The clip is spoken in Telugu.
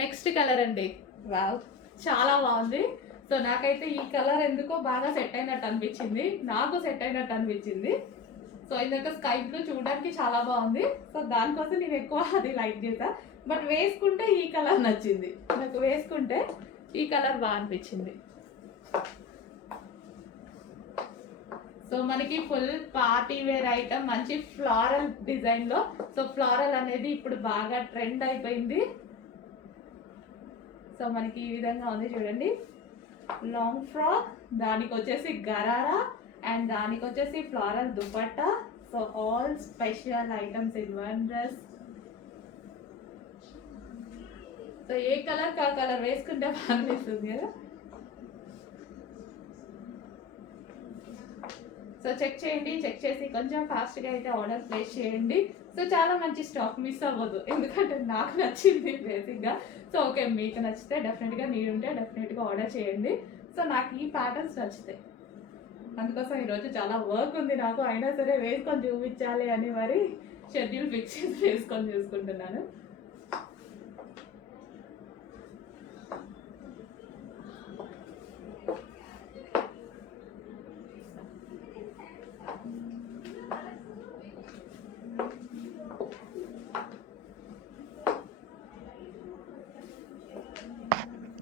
నెక్స్ట్ కలర్ అండి. వావ్, చాలా బాగుంది. సో నాకైతే ఈ కలర్ ఎందుకో బాగా సెట్ అయినట్టు అనిపించింది, నాకు సెట్ అయినట్టు అనిపించింది. సో ఇందాక స్కై బ్లూ చూడడానికి చాలా బాగుంది. సో దానికోసం నేను ఎక్కువ అది లైక్ చేసా. బట్ వేసుకుంటే ఈ కలర్ నచ్చింది నాకు, వేసుకుంటే ఈ కలర్ బాగా అనిపించింది. సో మనకి ఫుల్ పార్టీ వేర్ ఐటమ్, మంచి ఫ్లారల్ డిజైన్ లో. సో ఫ్లారల్ అనేది ఇప్పుడు బాగా ట్రెండ్ అయిపోయింది. సో మనకి ఈ విధంగా ఉంది చూడండి, లాంగ్ ఫ్రాక్, దానికి వచ్చేసి గరారా, అండ్ దానికి వచ్చేసి floral dupatta. So all special items in one dress. So A colour కా కలర్ వేసుకుంటే బాగా అనిపిస్తుంది కదా. సో చెక్ చేయండి, చెక్ చేసి కొంచెం ఫాస్ట్గా అయితే ఆర్డర్ ప్లేస్ చేయండి. సో చాలా మంచి స్టాక్, మిస్ అవ్వదు, ఎందుకంటే నాకు నచ్చింది బేసిక్గా. సో ఓకే, మీకు నచ్చితే డెఫినెట్గా, నీడుంటే డెఫినెట్గా ఆర్డర్ చేయండి. సో నాకు ఈ ప్యాటర్న్స్ నచ్చుతాయి, అందుకోసం ఈరోజు చాలా వర్క్ ఉంది నాకు, అయినా సరే వేసుకొని చూపించాలి అని మరి షెడ్యూల్ ఫిక్స్ చేసి వేసుకొని చూసుకుంటున్నాను.